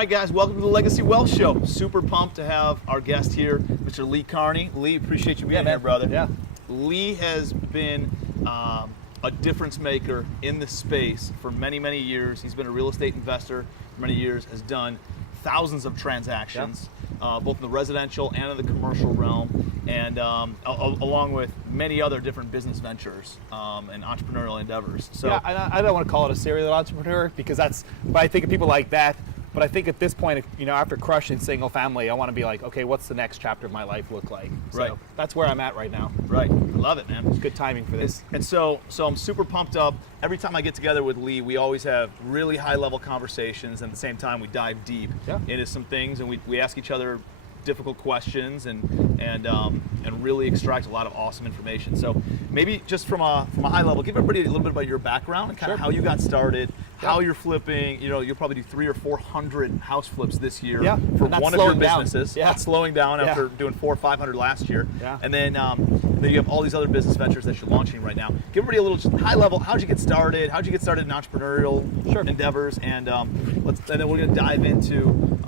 right, guys, welcome to the Legacy Wealth Show. Super pumped to have our guest here, Mr. Lee Kearney. Lee, appreciate you being here, brother. Yeah. Lee has been a difference maker in the space for many, many years. He's been a real estate investor for many years, has done thousands of transactions, both in the residential and in the commercial realm, and along with many other different business ventures and entrepreneurial endeavors. So, yeah, I don't want to call it a serial entrepreneur because but I think of people like that. But I think at this point, after crushing single family, I want to be like, okay, what's the next chapter of my life look like? So that's where I'm at right now. Right. I love it, man. It's good timing for this. And so I'm super pumped up. Every time I get together with Lee, we always have really high-level conversations, and at the same time, we dive deep into some things, and we ask each other difficult questions and really extract a lot of awesome information. So maybe just from a high level, give everybody a little bit about your background and kind of how you got started, how you're flipping. You'll probably do 300 or 400 house flips this year for one of your businesses. That's slowing down after doing 400 or 500 last year. And then you have all these other business ventures that you're launching right now. Give everybody a little just high level. How'd you get started? How'd you get started in entrepreneurial endeavors? And then we're going to dive into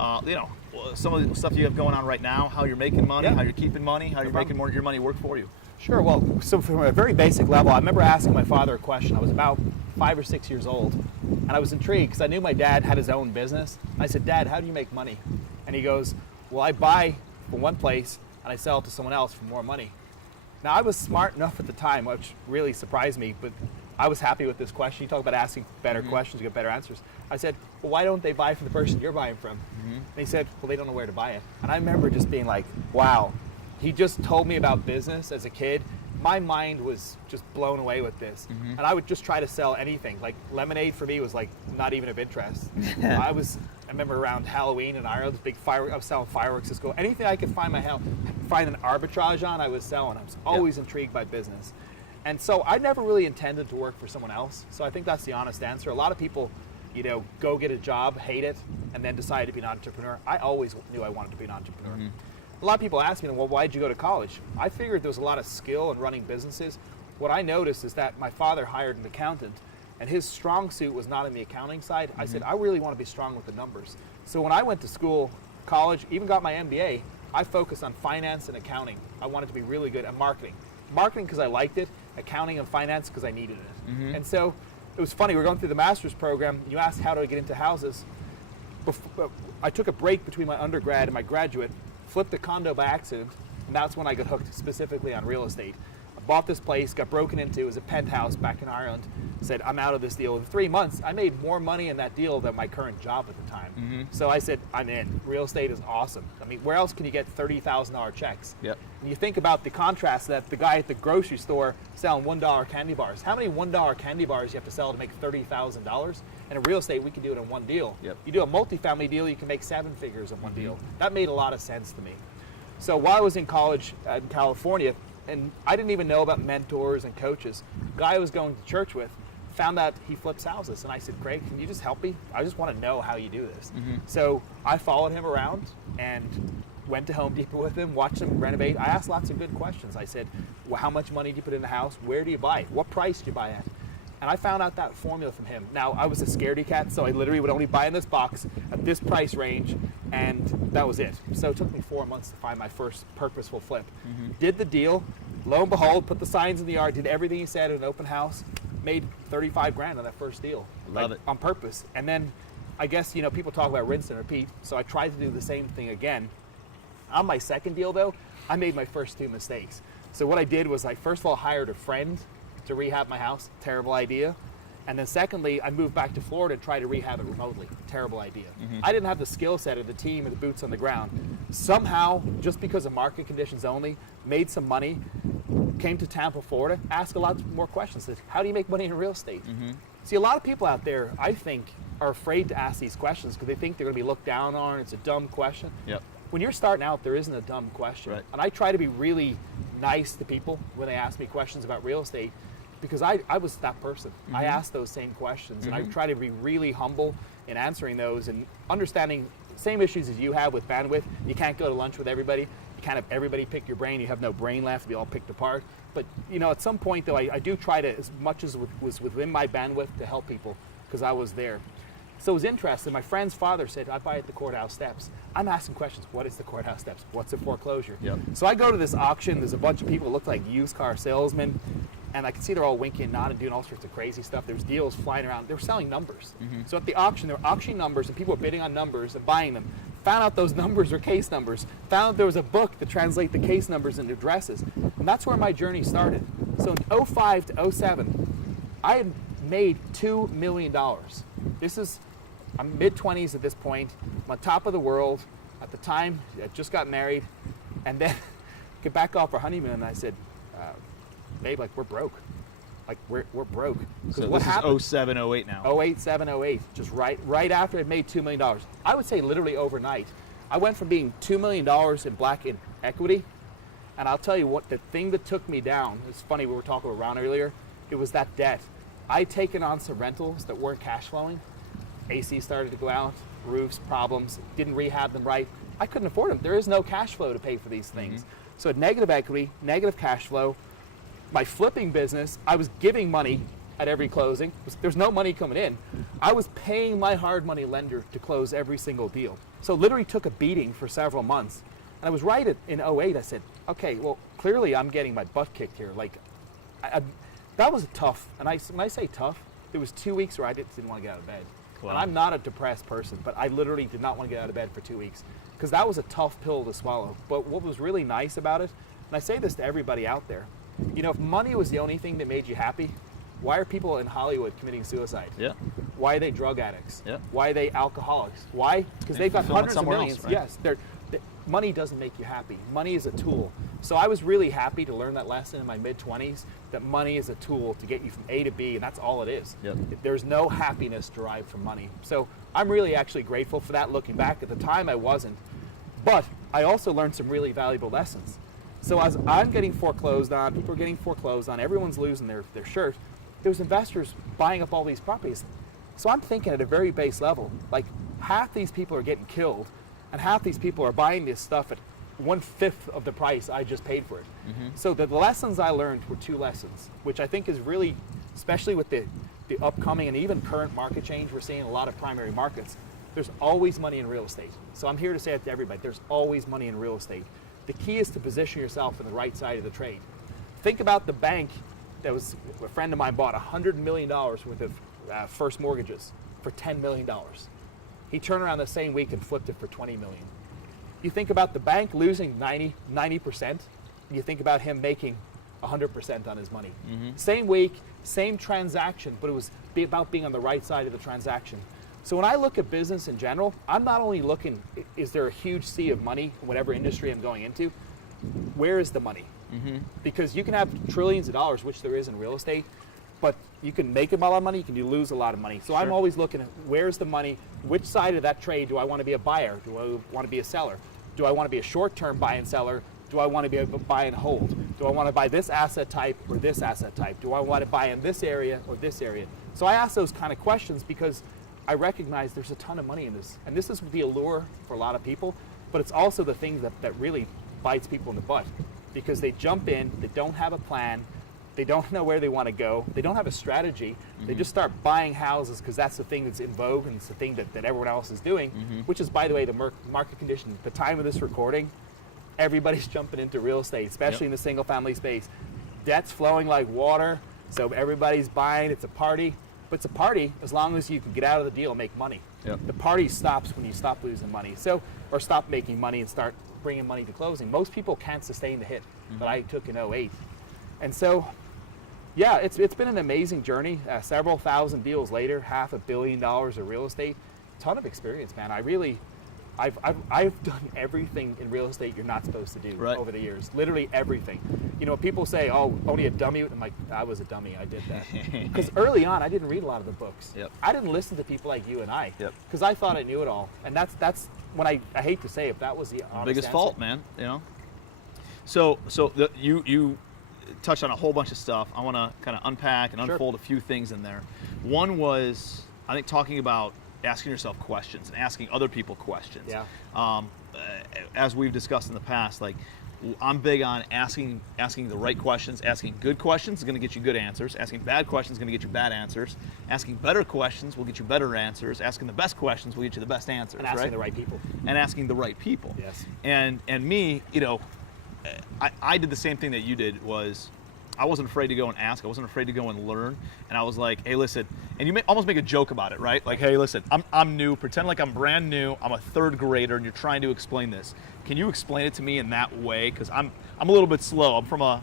some of the stuff you have going on right now, how you're making money, how you're keeping money, how you're making your money work for you. Sure. Well, so from a very basic level, I remember asking my father a question. I was about 5 or 6 years old, and I was intrigued because I knew my dad had his own business. I said, "Dad, how do you make money?" And he goes, "Well, I buy from one place and I sell it to someone else for more money." Now, I was smart enough at the time, which really surprised me, but I was happy with this question. You talk about asking better questions, you get better answers. I said, "Well, why don't they buy from the person you're buying from?" And he said, "Well, they don't know where to buy it." And I remember just being like, wow. He just told me about business as a kid. My mind was just blown away with this. And I would just try to sell anything. Like lemonade for me was like not even of interest. I remember around Halloween in Ireland, big fireworks, I was selling fireworks at school. Anything I could find an arbitrage on, I was selling. I was always intrigued by business. And so I never really intended to work for someone else. So I think that's the honest answer. A lot of people, go get a job, hate it, and then decide to be an entrepreneur. I always knew I wanted to be an entrepreneur. A lot of people ask me, well, why'd you go to college? I figured there was a lot of skill in running businesses. What I noticed is that my father hired an accountant, and his strong suit was not in the accounting side. I said, I really want to be strong with the numbers. So when I went to school, college, even got my MBA, I focused on finance and accounting. I wanted to be really good at marketing. Marketing because I liked it, accounting and finance because I needed it. And so it was funny, we were going through the master's program. You asked how do I get into houses. I took a break between my undergrad and my graduate, flipped a condo by accident, and that's when I got hooked specifically on real estate. I bought this place, got broken into, it was a penthouse back in Ireland, said I'm out of this deal. In 3 months, I made more money in that deal than my current job at the time. So I said, I'm in. Real estate is awesome. I mean, where else can you get $30,000 checks? And you think about the contrast that the guy at the grocery store selling $1 candy bars. How many $1 candy bars you have to sell to make $30,000? And in real estate, we can do it in one deal. You do a multifamily deal, you can make 7 figures in one deal. That made a lot of sense to me. So while I was in college in California, and I didn't even know about mentors and coaches, the guy I was going to church with found out he flips houses. And I said, "Craig, can you just help me? I just want to know how you do this." So I followed him around and went to Home Depot with him, watched him renovate. I asked lots of good questions. I said, well, how much money do you put in the house? Where do you buy it? What price do you buy at? And I found out that formula from him. Now, I was a scaredy cat, so I literally would only buy in this box at this price range, and that was it. So it took me 4 months to find my first purposeful flip. Did the deal, lo and behold, put the signs in the yard, did everything he said at an open house, made 35 grand on that first deal. Love it. On purpose. And then, I guess, people talk about rinse and repeat, so I tried to do the same thing again. On my second deal, though, I made my first 2 mistakes. So what I did was I first of all hired a friend to rehab my house. Terrible idea. And then secondly, I moved back to Florida and tried to rehab it remotely. Terrible idea. I didn't have the skill set of the team or the boots on the ground. Somehow, just because of market conditions only, made some money, came to Tampa, Florida, asked a lot more questions. Said, how do you make money in real estate? See, a lot of people out there, I think, are afraid to ask these questions because they think they're going to be looked down on. It's a dumb question. When you're starting out, there isn't a dumb question. And I try to be really nice to people when they ask me questions about real estate because I was that person. I asked those same questions, and I try to be really humble in answering those and understanding same issues as you have with bandwidth. You can't go to lunch with everybody. You can't have everybody pick your brain. You have no brain left. We all picked apart. But at some point, though, I do try to, as much as was within my bandwidth, to help people because I was there. So it was interesting. My friend's father said, I buy at the courthouse steps. I'm asking questions. What is the courthouse steps? What's a foreclosure? Yep. So I go to this auction. There's a bunch of people who look like used car salesmen. And I can see they're all winking and nodding, doing all sorts of crazy stuff. There's deals flying around. They were selling numbers. So at the auction, they were auctioning numbers, and people were bidding on numbers and buying them. Found out those numbers were case numbers. Found out there was a book to translate the case numbers into addresses. And that's where my journey started. So in 05 to 07, I had made $2 million. I'm mid-20s at this point. I'm on top of the world. At the time, I just got married. And then get back off our honeymoon, and I said, babe, like, we're broke. Like, we're broke. So what this happened? is 07, 08 now. 08, 7, 08, just right after I made $2 million. I would say literally overnight. I went from being $2 million in black in equity, and I'll tell you what, the thing that took me down, it's funny, we were talking with Ron earlier, it was that debt. I'd taken on some rentals that weren't cash flowing. AC started to go out, roofs, problems, didn't rehab them right. I couldn't afford them. There is no cash flow to pay for these things. So at negative equity, negative cash flow, my flipping business, I was giving money at every closing. There's no money coming in. I was paying my hard money lender to close every single deal. So literally took a beating for several months. And I was right in 08, I said, okay, well, clearly I'm getting my butt kicked here. Like, that was tough. And when I say tough, there was 2 weeks where I didn't want to get out of bed. Wow. And I'm not a depressed person, but I literally did not want to get out of bed for 2 weeks because that was a tough pill to swallow. But what was really nice about it, and I say this to everybody out there, you know, if money was the only thing that made you happy, why are people in Hollywood committing suicide? Yeah. Why are they drug addicts? Yeah. Why are they alcoholics? Why? Because they've got fulfillment hundreds of somewhere millions. else, right? Yes. Money doesn't make you happy. Money is a tool. So I was really happy to learn that lesson in my mid-20s, that money is a tool to get you from A to B, and that's all it is. Yep. There's no happiness derived from money. So I'm really actually grateful for that. Looking back, at the time I wasn't. But I also learned some really valuable lessons. So as I'm getting foreclosed on, people are getting foreclosed on, everyone's losing their shirt, there's investors buying up all these properties. So I'm thinking at a very base level, like half these people are getting killed and half these people are buying this stuff at 1/5 of the price I just paid for it. So the lessons I learned were 2 lessons, which I think is really, especially with the upcoming and even current market change we're seeing in a lot of primary markets, there's always money in real estate. So I'm here to say it to everybody, there's always money in real estate. The key is to position yourself on the right side of the trade. Think about the bank that was, a friend of mine bought $100 million worth of first mortgages for $10 million. He turned around the same week and flipped it for $20 million. You think about the bank losing 90%, and you think about him making 100% on his money. Same week, same transaction, but it was about being on the right side of the transaction. So when I look at business in general, I'm not only looking, is there a huge sea of money in whatever industry I'm going into, where is the money? Because you can have trillions of dollars, which there is in real estate, but you can make a lot of money, you can lose a lot of money. So I'm always looking at where's the money, which side of that trade do I want to be a buyer, do I want to be a seller? Do I want to be a short-term buy and seller? Do I want to be able to buy and hold? Do I want to buy this asset type or this asset type? Do I want to buy in this area or this area? So I ask those kind of questions because I recognize there's a ton of money in this. And this is the allure for a lot of people, but it's also the thing that really bites people in the butt because they jump in, they don't have a plan, they don't know where they want to go, they don't have a strategy, they just start buying houses because that's the thing that's in vogue and it's the thing that everyone else is doing, which is, by the way, the market condition. At the time of this recording, everybody's jumping into real estate, especially in the single family space. Debt's flowing like water, so everybody's buying, it's a party. But it's a party as long as you can get out of the deal and make money. The party stops when you stop losing money, or stop making money and start bringing money to closing. Most people can't sustain the hit that I took in 08. And so, yeah, it's been an amazing journey. Several thousand deals later, $500 million of real estate, ton of experience, man. I've done everything in real estate you're not supposed to do over the years. Literally everything. You know, people say, oh, only a dummy. I'm like, I was a dummy. I did that. Because early on, I didn't read a lot of the books. I didn't listen to people like you and I. Because I thought I knew it all. And that's when I hate to say it, that was the honest biggest answer. fault, man. You know. So you touched on a whole bunch of stuff. I want to kind of unpack and unfold a few things in there. One was, I think, talking about asking yourself questions and asking other people questions. As we've discussed in the past, like I'm big on asking the right questions. Asking good questions is going to get you good answers. Asking bad questions is going to get you bad answers. Asking better questions will get you better answers. Asking the best questions will get you the best answers. And asking right? the right people. And asking the right people. Yes. And me, I did the same thing that you did. Was I wasn't afraid to go and ask. I wasn't afraid to go and learn. And I was like, hey, listen. And you almost make a joke about it, right? Like, hey, listen, I'm new. Pretend like I'm brand new. I'm a third grader, and you're trying to explain this. Can you explain it to me in that way? Because I'm a little bit slow. I'm from a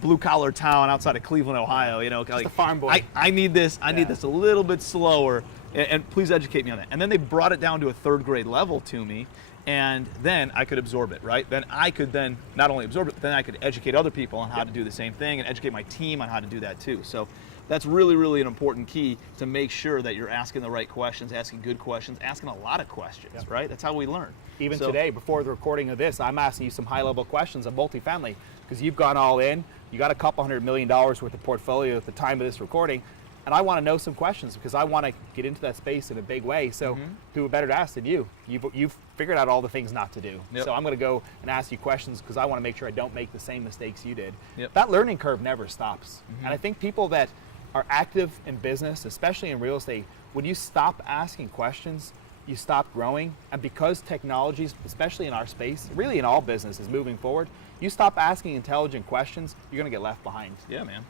blue collar town outside of Cleveland, Ohio. Like a farm boy. I need this. I need this a little bit slower. And please educate me on that. And then they brought it down to a third grade level to me. And then I could absorb it, right? Then I could not only absorb it, but then I could educate other people on how to do the same thing and educate my team on how to do that too. So that's really, really an important key to make sure that you're asking the right questions, asking good questions, asking a lot of questions, right? That's how we learn. Even today, before the recording of this, I'm asking you some high-level questions on multifamily because you've gone all in. You got a couple $100 million worth of portfolio at the time of this recording. And I want to know some questions because I want to get into that space in a big way. So who better to ask than you? You've figured out all the things not to do. Yep. So I'm going to go and ask you questions because I want to make sure I don't make the same mistakes you did. Yep. That learning curve never stops. And I think people that are active in business, especially in real estate, when you stop asking questions, you stop growing. And because technology, especially in our space, really in all business, is moving forward, you stop asking intelligent questions, you're going to get left behind. Yeah, man.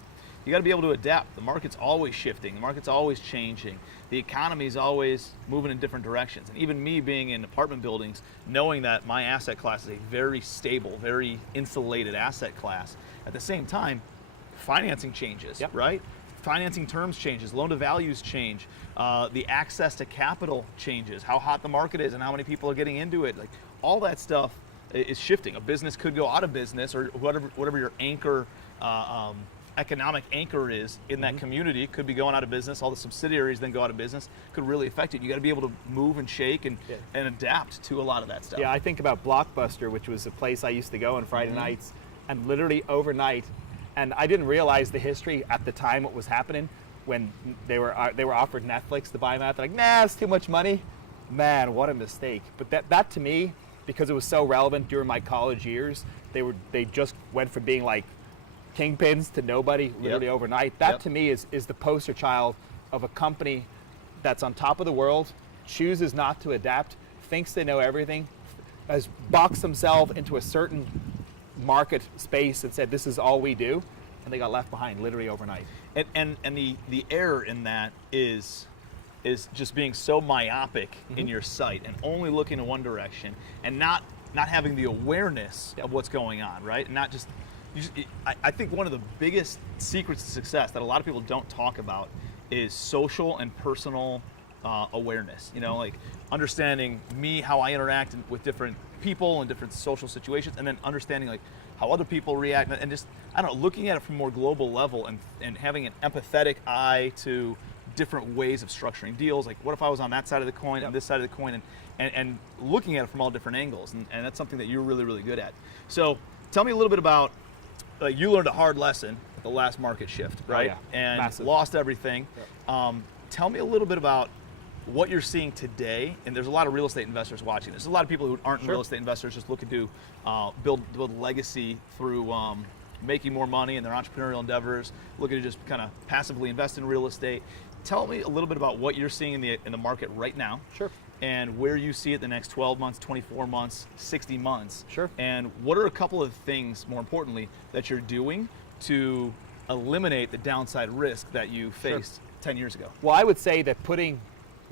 You got to be able to adapt. The market's always shifting. The market's always changing. The economy is always moving in different directions. And even me being in apartment buildings, knowing that my asset class is a very stable, very insulated asset class, at the same time, financing changes, right? Financing terms changes, loan to values change, the access to capital changes, how hot the market is and how many people are getting into it. Like all that stuff is shifting. A business could go out of business, or whatever your anchor economic anchor is in that community could be going out of business. All the subsidiaries then go out of business. Could really affect it. You got to be able to move and shake and adapt to a lot of that stuff. Yeah, I think about Blockbuster, which was a place I used to go on Friday nights, and literally overnight, and I didn't realize the history at the time what was happening when they were offered Netflix to buy them out. They're like, nah, it's too much money. Man, what a mistake. But that to me, because it was so relevant during my college years, they just went from being like kingpins to nobody literally overnight. That to me is the poster child of a company that's on top of the world, chooses not to adapt, thinks they know everything, has boxed themselves into a certain market space and said this is all we do, and they got left behind literally overnight. And the error in that is just being so myopic in your sight and only looking in one direction and not having the awareness of what's going on, right? And not just I think one of the biggest secrets to success that a lot of people don't talk about is social and personal awareness. Like understanding how I interact with different people in different social situations, and then understanding like how other people react, and just, I don't know, looking at it from a more global level and having an empathetic eye to different ways of structuring deals. Like what if I was on that side of the coin and this side of the coin, and looking at it from all different angles, and that's something that you're really, really good at. So tell me a little bit about, you learned a hard lesson at the last market shift, right? And massive. Lost everything. Tell me a little bit about what you're seeing today, and there's a lot of real estate investors watching this. There's a lot of people who aren't real estate investors just looking to build legacy through making more money in their entrepreneurial endeavors, looking to just kind of passively invest in real estate. Tell me a little bit about what you're seeing in the market right now. Sure. And where you see it the next 12 months, 24 months, 60 months. Sure. And what are a couple of things, more importantly, that you're doing to eliminate the downside risk that you faced 10 years ago? Well, I would say that putting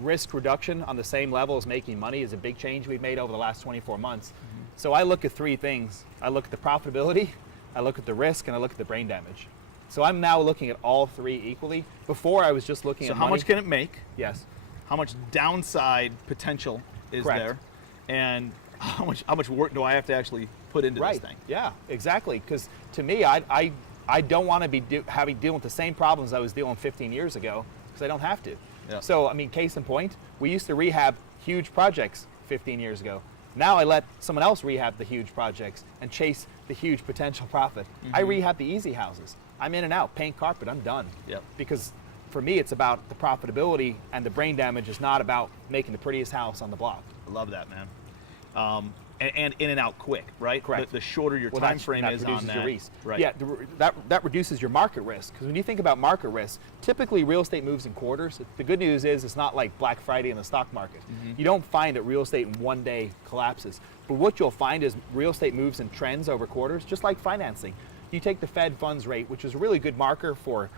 risk reduction on the same level as making money is a big change we've made over the last 24 months. So I look at three things. I look at the profitability, I look at the risk, and I look at the brain damage. So I'm now looking at all three equally. Before I was just looking at So how much can it make? Yes. How much downside potential is there? And how much work do I have to actually put into this thing? Yeah, exactly. Because to me, I don't want to be dealing with the same problems I was dealing 15 years ago, because I don't have to. Yeah. So, I mean, case in point, we used to rehab huge projects 15 years ago. Now I let someone else rehab the huge projects and chase the huge potential profit. I rehab the easy houses. I'm in and out, paint carpet, I'm done. Yep. Because for me, it's about the profitability, and the brain damage is not about making the prettiest house on the block. I love that, man. and in and out quick, right? Correct. The shorter your time frame is on that. Right. Yeah, that reduces your market risk. Because when you think about market risk, typically real estate moves in quarters. The good news is it's not like Black Friday in the stock market. You don't find that real estate in one day collapses. But what you'll find is real estate moves in trends over quarters, just like financing. You take the Fed funds rate, which is a really good marker for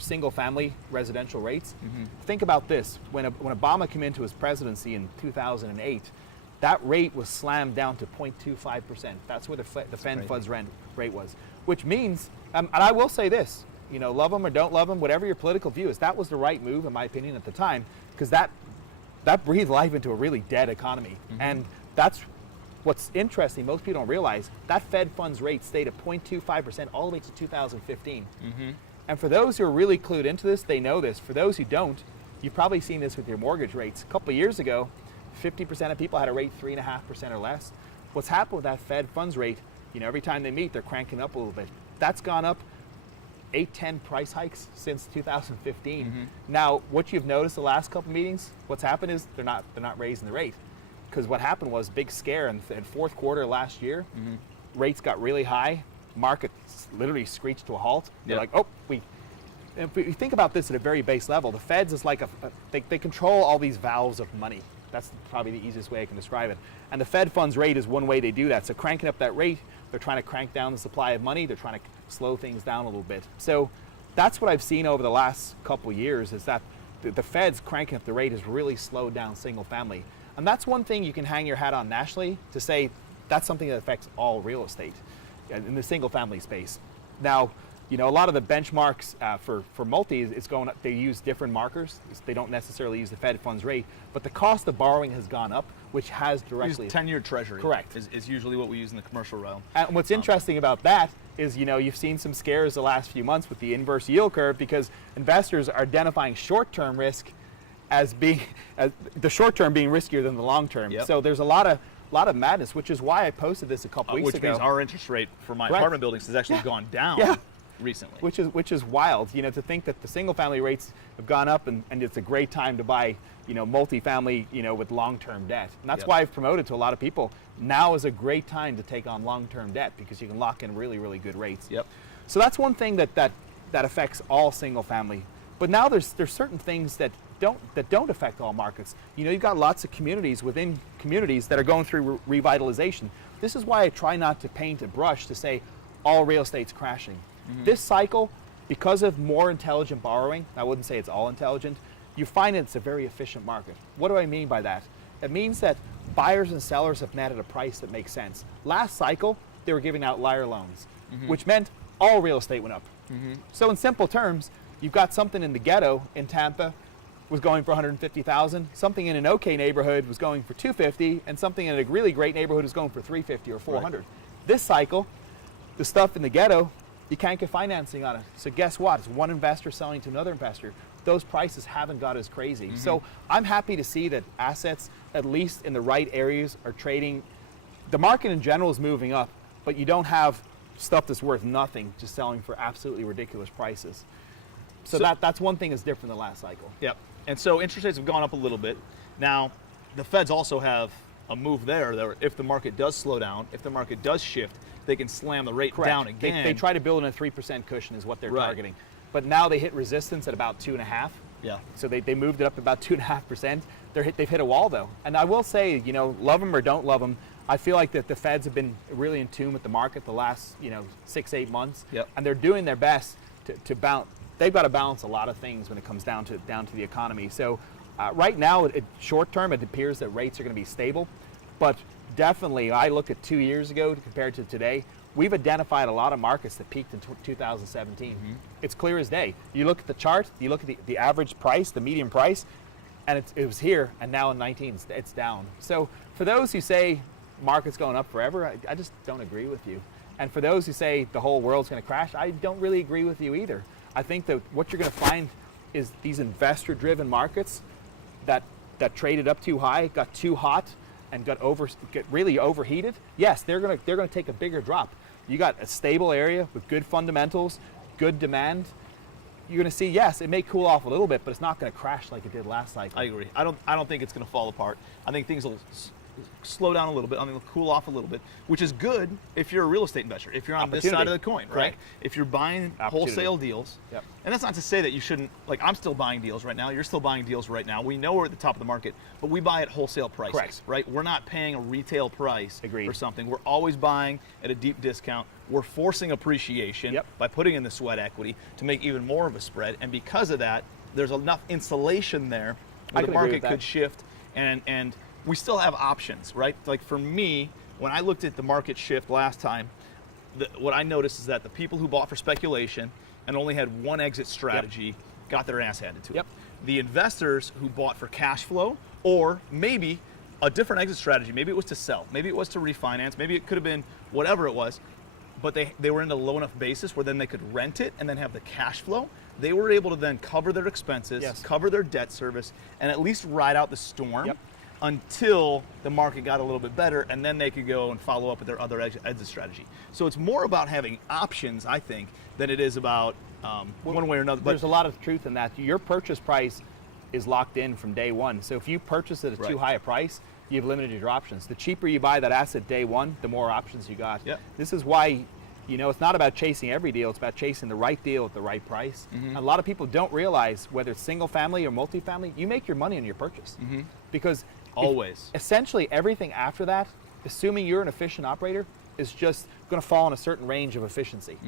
single family residential rates. Think about this. When Obama came into his presidency in 2008, that rate was slammed down to 0.25%. That's where the Fed funds rate was. Which means, and I will say this, love them or don't love them, whatever your political view is, that was the right move, in my opinion, at the time, because that breathed life into a really dead economy. And that's what's interesting. Most people don't realize that Fed funds rate stayed at 0.25% all the way to 2015. And for those who are really clued into this, they know this. For those who don't, you've probably seen this with your mortgage rates. A couple of years ago, 50% of people had a rate 3.5% or less. What's happened with that Fed funds rate, every time they meet, they're cranking up a little bit. That's gone up 8-10 price hikes since 2015. Now, what you've noticed the last couple of meetings, what's happened is they're not raising the rate. Because what happened was big scare in fourth quarter last year, rates got really high, market literally screeched to a halt. They're like, oh, if we think about this at a very base level, the Feds is like they control all these valves of money. That's probably the easiest way I can describe it. And the Fed funds rate is one way they do that. So cranking up that rate, they're trying to crank down the supply of money. They're trying to slow things down a little bit. So that's what I've seen over the last couple of years, is that the Feds cranking up the rate has really slowed down single family. And that's one thing you can hang your hat on nationally to say that's something that affects all real estate in the single family space. Now, a lot of the benchmarks for multi is going up. They use different markers. They don't necessarily use the Fed funds rate, but the cost of borrowing has gone up, which has directly. 10-year treasury. Correct. Is usually what we use in the commercial realm. And what's interesting about that is, you've seen some scares the last few months with the inverse yield curve, because investors are identifying short-term risk as the short term being riskier than the long term. So there's a lot of madness, which is why I posted this a couple weeks ago. Which means our interest rate for my apartment buildings has actually gone down recently. Which is wild, to think that the single family rates have gone up, and it's a great time to buy, multifamily, with long-term debt. And that's why I've promoted to a lot of people, now is a great time to take on long-term debt, because you can lock in really, really good rates. So that's one thing that affects all single family. But now there's certain things that don't affect all markets. You've got lots of communities within communities that are going through revitalization. This is why I try not to paint a brush to say all real estate's crashing. This cycle, because of more intelligent borrowing, I wouldn't say it's all intelligent, you find it's a very efficient market. What do I mean by that? It means that buyers and sellers have met at a price that makes sense. Last cycle, they were giving out liar loans, which meant all real estate went up. So in simple terms, you've got something in the ghetto in Tampa was going for 150,000, something in an okay neighborhood was going for 250, and something in a really great neighborhood was going for 350 or 400. This cycle, the stuff in the ghetto, you can't get financing on it. So guess what? It's one investor selling to another investor. Those prices haven't got as crazy. So I'm happy to see that assets, at least in the right areas, are trading. The market in general is moving up, but you don't have stuff that's worth nothing just selling for absolutely ridiculous prices. So that's one thing that's different than last cycle. Yep. And so interest rates have gone up a little bit. Now, the Feds also have a move there that if the market does slow down, if the market does shift, they can slam the rate down again. They try to build in a 3% cushion is what they're targeting. But now they hit resistance at about 2.5. So they moved it up about 2.5%. They've hit a wall though. And I will say, love them or don't love them, I feel like that the Feds have been really in tune with the market the last 6-8 months. And they're doing their best to balance. They've got to balance a lot of things when it comes down to the economy. So right now, short term, it appears that rates are going to be stable. But definitely, I look at 2 years ago compared to today, we've identified a lot of markets that peaked in 2017. It's clear as day. You look at the chart, you look at the average price, the median price, and it was here, and now in 19, it's down. So for those who say market's going up forever, I just don't agree with you. And for those who say the whole world's going to crash, I don't really agree with you either. I think that what you're going to find is these investor-driven markets that traded up too high, got too hot, and got really overheated. Yes, they're going to take a bigger drop. You got a stable area with good fundamentals, good demand. You're going to see, yes, it may cool off a little bit, but it's not going to crash like it did last cycle. I agree. I don't think it's going to fall apart. I think things will slow down a little bit. I mean, cool off a little bit, which is good if you're a real estate investor. If you're on this side of the coin, right? If you're buying wholesale deals, and that's not to say that you shouldn't. Like, I'm still buying deals right now. You're still buying deals right now. We know we're at the top of the market, but we buy at wholesale prices, right? We're not paying a retail price for something. We're always buying at a deep discount. We're forcing appreciation by putting in the sweat equity to make even more of a spread, and because of that, there's enough insulation there where the market could shift, and we still have options, right? Like for me, when I looked at the market shift last time, what I noticed is that the people who bought for speculation and only had one exit strategy got their ass handed to them. The investors who bought for cash flow, or maybe a different exit strategy, maybe it was to sell, maybe it was to refinance, maybe it could have been whatever it was, but they were in a low enough basis where then they could rent it and then have the cash flow. They were able to then cover their expenses, cover their debt service, and at least ride out the storm until the market got a little bit better, and then they could go and follow up with their other exit strategy. So it's more about having options, I think, than it is about one way or another. But there's a lot of truth in that. Your purchase price is locked in from day one. So if you purchase at a too high a price, you've limited your options. The cheaper you buy that asset day one, the more options you got. This is why, you know, it's not about chasing every deal, it's about chasing the right deal at the right price. A lot of people don't realize, whether it's single family or multifamily, you make your money on your purchase. Because essentially everything after that, assuming you're an efficient operator, is just going to fall in a certain range of efficiency.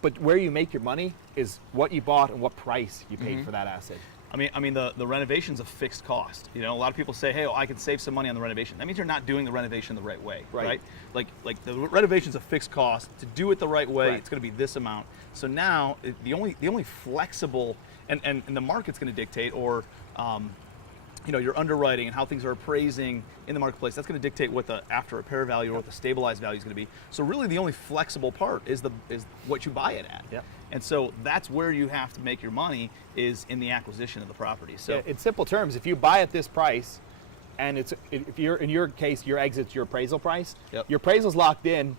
But where you make your money is what you bought and what price you paid for that asset. I mean, the renovation's a fixed cost. You know, a lot of people say, hey, I can save some money on the renovation. That means you're not doing the renovation the right way, right? Like the renovation's a fixed cost. To do it the right way, it's going to be this amount. So now the only flexible, and the market's going to dictate, or you know, your underwriting and how things are appraising in the marketplace, that's going to dictate what the after repair value or what the stabilized value is going to be. So really the only flexible part is what you buy it at. And so that's where you have to make your money, is in the acquisition of the property. So in simple terms, if you buy at this price, and if you're, in your case, your exit's your appraisal price, your appraisal's locked in,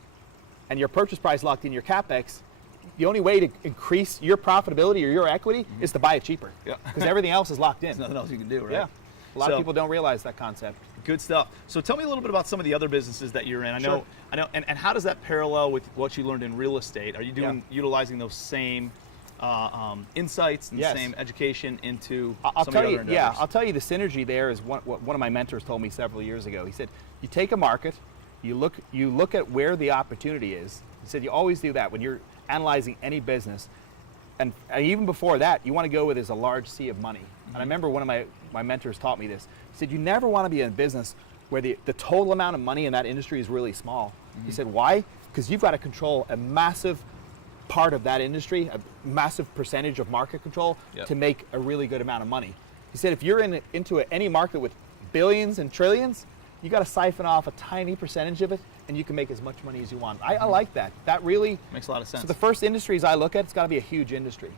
and your purchase price locked in, your CapEx, the only way to increase your profitability or your equity is to buy it cheaper. Because everything else is locked in. There's nothing else you can do, right? A lot of people don't realize that concept. Good stuff. So tell me a little bit about some of the other businesses that you're in. I know, and how does that parallel with what you learned in real estate? Are you utilizing those same insights and the same education into some of the other endeavors? I'll tell you the synergy there is what one of my mentors told me several years ago. He said, you take a market, you look at where the opportunity is. He said, you always do that when you're analyzing any business. And even before that, you want to go where there's a large sea of money. And I remember one of my mentors taught me this. He said, you never want to be in a business where the total amount of money in that industry is really small. He said, why? Because you've got to control a massive part of that industry, a massive percentage of market control to make a really good amount of money. He said, if you're into any market with billions and trillions, you got to siphon off a tiny percentage of it, and you can make as much money as you want. I like that. That really makes a lot of sense. So the first industries I look at, it's got to be a huge industry.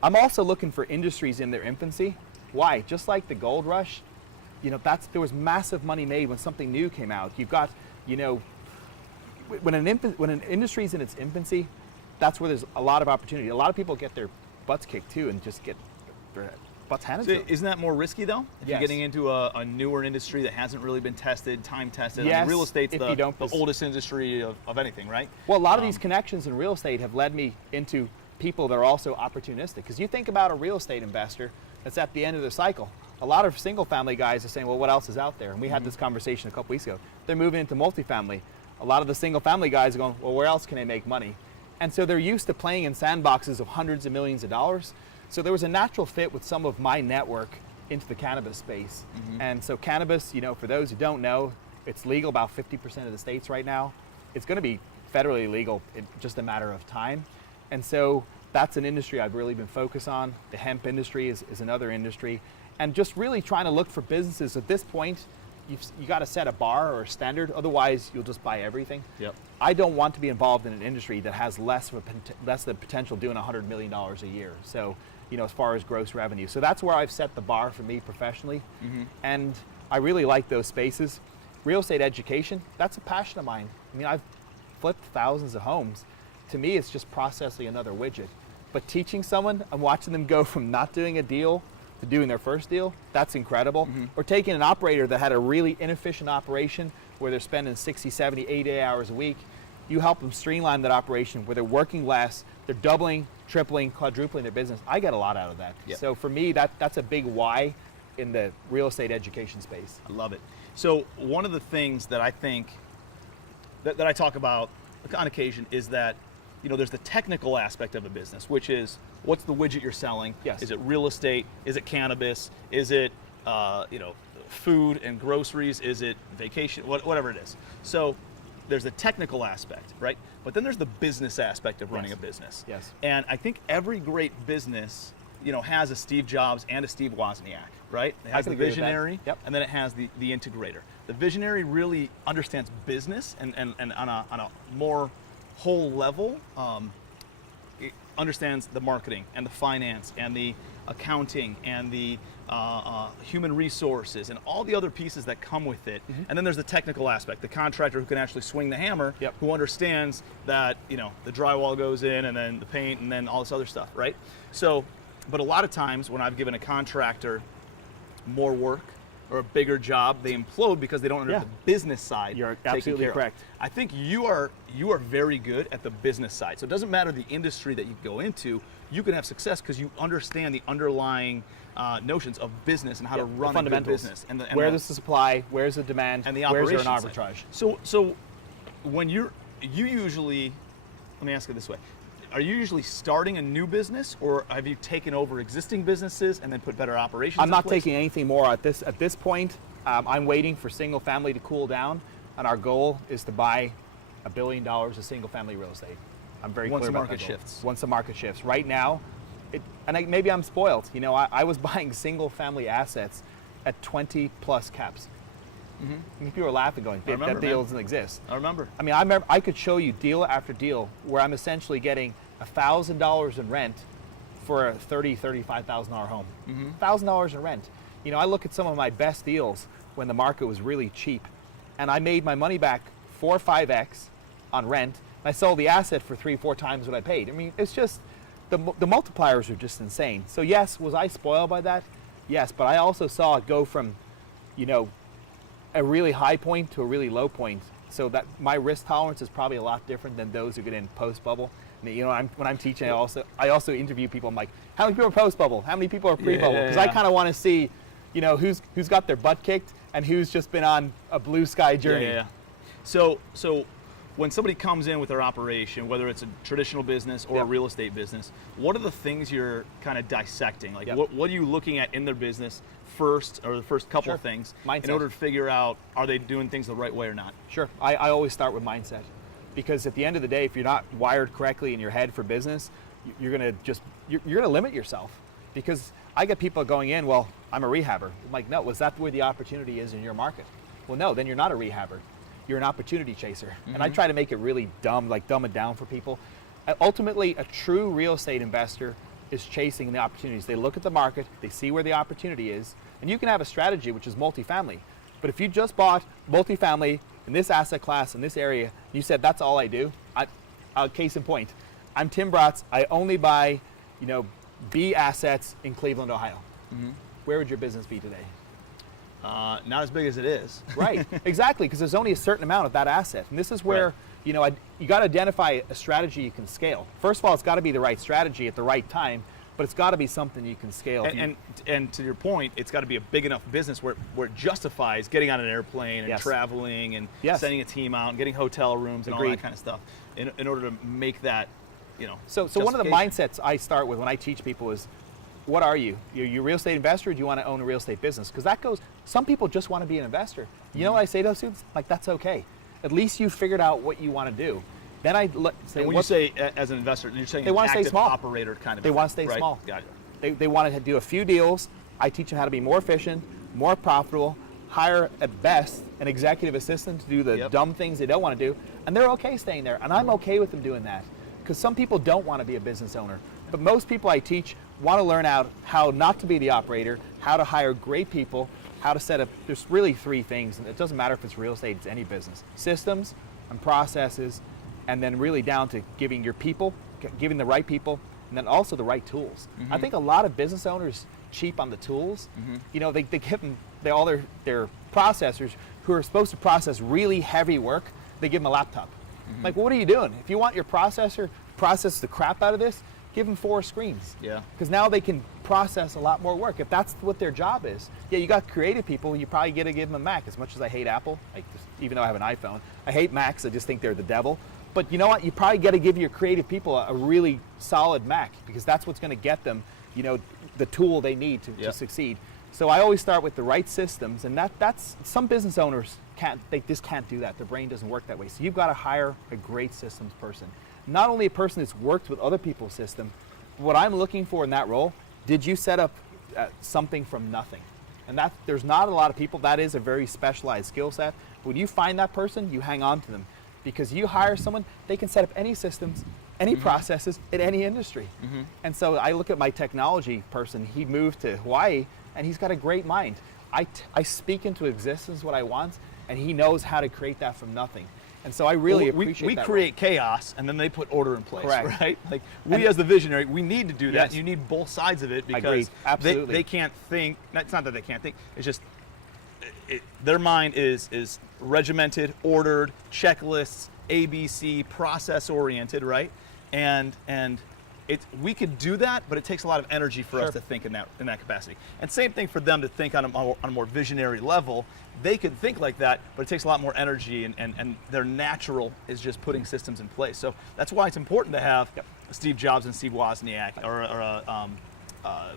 I'm also looking for industries in their infancy. Why? Just like the gold rush, you know, there was massive money made when something new came out. You've got, you know, when an industry is in its infancy, that's where there's a lot of opportunity. A lot of people get their butts kicked too, and just get their butts handed to them. Isn't that more risky though? If you're getting into a newer industry that hasn't really been tested, time tested. I mean, real estate's the oldest industry of anything, right? Well, a lot of these connections in real estate have led me into people that are also opportunistic. Because you think about a real estate investor that's at the end of the cycle. A lot of single family guys are saying, well, what else is out there? And we had this conversation a couple weeks ago. They're moving into multifamily. A lot of the single family guys are going, well, where else can I make money? And so they're used to playing in sandboxes of hundreds of millions of dollars. So there was a natural fit with some of my network into the cannabis space. And so cannabis, you know, for those who don't know, it's legal about 50% of the states right now. It's going to be federally legal in just a matter of time. And so that's an industry I've really been focused on. The hemp industry is another industry. And just really trying to look for businesses. At this point, you got to set a bar or a standard, otherwise you'll just buy everything. I don't want to be involved in an industry that has less the potential doing $100 million a year. So, you know, as far as gross revenue. So that's where I've set the bar for me professionally. And I really like those spaces. Real estate education, that's a passion of mine. I mean, I've flipped thousands of homes. To me, it's just processing another widget. But teaching someone, I'm watching them go from not doing a deal to doing their first deal, that's incredible. Or taking an operator that had a really inefficient operation where they're spending 60, 70, 80 hours a week, you help them streamline that operation where they're working less, they're doubling, tripling, quadrupling their business. I get a lot out of that. Yep. So for me, that's a big why in the real estate education space. I love it. So one of the things that I think that I talk about on occasion is that, you know, there's the technical aspect of a business, which is what's the widget you're selling? Yes. Is it real estate? Is it cannabis? Is it, you know, food and groceries? Is it vacation? Whatever it is. So there's the technical aspect, right? But then there's the business aspect of running a business. Yes. And I think every great business, you know, has a Steve Jobs and a Steve Wozniak, right? It has the visionary, and then it has the integrator. The visionary really understands business and on a more whole level, it understands the marketing and the finance and the accounting and the human resources and all the other pieces that come with it. And then there's the technical aspect, the contractor who can actually swing the hammer, who understands that, you know, the drywall goes in and then the paint and then all this other stuff, right? So, but a lot of times when I've given a contractor more work or a bigger job, they implode because they don't understand the business side. You're absolutely correct. I think you are very good at the business side. So it doesn't matter the industry that you go into, you can have success because you understand the underlying notions of business and how to run a good business. And where's the supply, where's the demand, and the where's there operations an arbitrage? So when you usually, let me ask it this way. Are you usually starting a new business, or have you taken over existing businesses and then put better operations I'm in not place? taking anything more at this point. I'm waiting for single family to cool down, and our goal is to buy $1 billion of single family real estate. I'm very clear about that. Once the market shifts. Once the market shifts. Right now, maybe I'm spoiled. You know, I was buying single family assets at 20 plus caps. I mean, people are laughing, going, that deal doesn't exist. I remember. I mean, I remember I could show you deal after deal where I'm essentially getting $1,000 in rent for a $35,000 home. $1,000 in rent. You know, I look at some of my best deals when the market was really cheap, and I made my money back 4 or 5x on rent. And I sold the asset for 3-4 times what I paid. I mean, it's just the multipliers are just insane. So yes, was I spoiled by that? Yes, but I also saw it go from, you know, a really high point to a really low point. So that my risk tolerance is probably a lot different than those who get in post-bubble. You know, when I'm teaching, I also interview people. I'm like, how many people are post-bubble? How many people are pre-bubble? Because I kind of want to see, you know, who's got their butt kicked and who's just been on a blue sky journey. So when somebody comes in with their operation, whether it's a traditional business or a real estate business, what are the things you're kind of dissecting? Like, what are you looking at in their business first, or the first couple of things, in order to figure out, are they doing things the right way or not? Sure. I always start with mindset. Because at the end of the day, if you're not wired correctly in your head for business, you're gonna limit yourself. Because I get people going in, well, I'm a rehabber. I'm like, no, was that where the opportunity is in your market? Well, no, then you're not a rehabber. You're an opportunity chaser. And I try to make it really dumb, like dumb it down for people. Ultimately, a true real estate investor is chasing the opportunities. They look at the market, they see where the opportunity is, and you can have a strategy which is multifamily. But if you just bought multifamily in this asset class, in this area, you said, that's all I do, case in point, I'm Tim Bratz, I only buy, you know, B assets in Cleveland, Ohio. Where would your business be today? Not as big as it is. Right, exactly, because there's only a certain amount of that asset. And this is where, you know, you got to identify a strategy you can scale. First of all, it's got to be the right strategy at the right time, but it's got to be something you can scale. And to your point, it's got to be a big enough business where it justifies getting on an airplane and traveling and sending a team out and getting hotel rooms and all that kind of stuff in order to make that, you know. So one of the mindsets I start with when I teach people is, what are you? You're a real estate investor, or do you want to own a real estate business? Because that goes, some people just want to be an investor. You know what I say to those students? Like, that's okay. At least you figured out what you want to do. Then I say, and when you say as an investor, you're saying they want to stay small. Operator kind of. They want to stay small. Got it. They want to do a few deals. I teach them how to be more efficient, more profitable, hire at best an executive assistant to do the dumb things they don't want to do, and they're okay staying there. And I'm okay with them doing that, because some people don't want to be a business owner. But most people I teach want to learn out how not to be the operator, how to hire great people, how to set up, there's really 3 things, and it doesn't matter if it's real estate, it's any business. Systems and processes, and then really down to giving your people, giving the right people, and then also the right tools. I think a lot of business owners cheap on the tools. You know, they give them all their processors who are supposed to process really heavy work. They give them a laptop. Like, well, what are you doing? If you want your processor process the crap out of this, give them 4 screens. Yeah. Because now they can process a lot more work. If that's what their job is. Yeah, you got creative people, you probably got to give them a Mac. As much as I hate Apple, even though I have an iPhone, I hate Macs. I just think they're the devil. But you know what? You probably got to give your creative people a really solid Mac, because that's what's going to get them, you know, the tool they need to succeed. So I always start with the right systems, and that's some business owners just can't do that. Their brain doesn't work that way. So you've got to hire a great systems person. Not only a person that's worked with other people's system, but what I'm looking for in that role, did you set up something from nothing? And that there's not a lot of people. That is a very specialized skill set. When you find that person, you hang on to them, because you hire someone, they can set up any systems, any processes in any industry. And so I look at my technology person. He moved to Hawaii, and he's got a great mind. I speak into existence what I want, and he knows how to create that from nothing. And so I really appreciate that. We create chaos, and then they put order in place, Correct. right? Like, we as the visionary, we need to do that. You need both sides of it, because Absolutely. they can't think. It's not that they can't think. It's just their mind is regimented, ordered, checklists, ABC, process oriented, right? And we could do that, but it takes a lot of energy for us to think in that capacity. And same thing for them to think on a more visionary level. They could think like that, but it takes a lot more energy, and their natural is just putting systems in place. So that's why it's important to have Steve Jobs and Steve Wozniak, or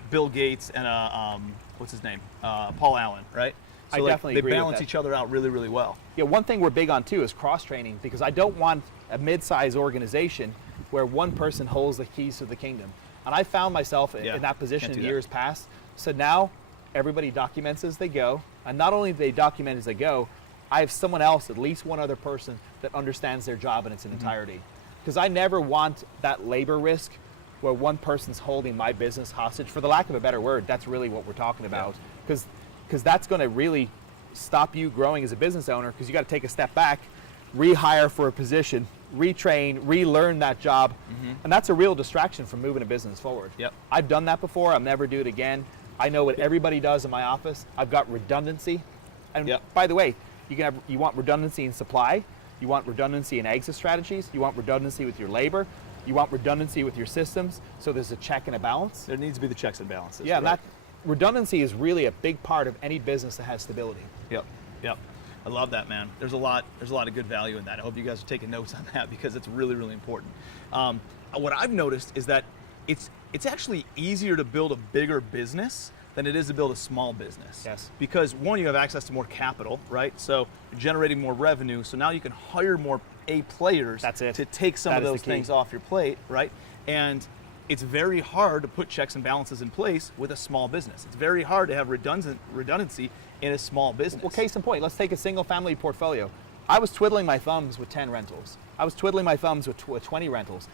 Bill Gates and what's his name, Paul Allen, right? So I definitely agree they with balance that. each other out really, really well. Yeah, one thing we're big on too is cross-training, because I don't want a mid-sized organization where one person holds the keys to the kingdom. And I found myself in that position in years past. So now everybody documents as they go. And not only do they document as they go, I have someone else, at least one other person, that understands their job in its entirety. Because I never want that labor risk where one person's holding my business hostage. For the lack of a better word, that's really what we're talking about. Because that's going to really stop you growing as a business owner, because you got to take a step back, rehire for a position, retrain, relearn that job, and that's a real distraction from moving a business forward. I've done that before. I'll never do it again. I know what everybody does in my office. I've got redundancy, and by the way, you want redundancy in supply, you want redundancy in exit strategies, you want redundancy with your labor, you want redundancy with your systems. So there's a check and a balance. There needs to be the checks and balances. Yeah, that redundancy is really a big part of any business that has stability. Yep. I love that, man. There's a lot of good value in that. I hope you guys are taking notes on that, because it's really, really important. What I've noticed is that it's actually easier to build a bigger business than it is to build a small business. Yes. Because one, you have access to more capital, right? So you're generating more revenue. So now you can hire more A players to take some of those things off your plate, right? And it's very hard to put checks and balances in place with a small business. It's very hard to have redundancy in a small business. Well, case in point, let's take a single family portfolio. I was twiddling my thumbs with 10 rentals. I was twiddling my thumbs with 20 rentals.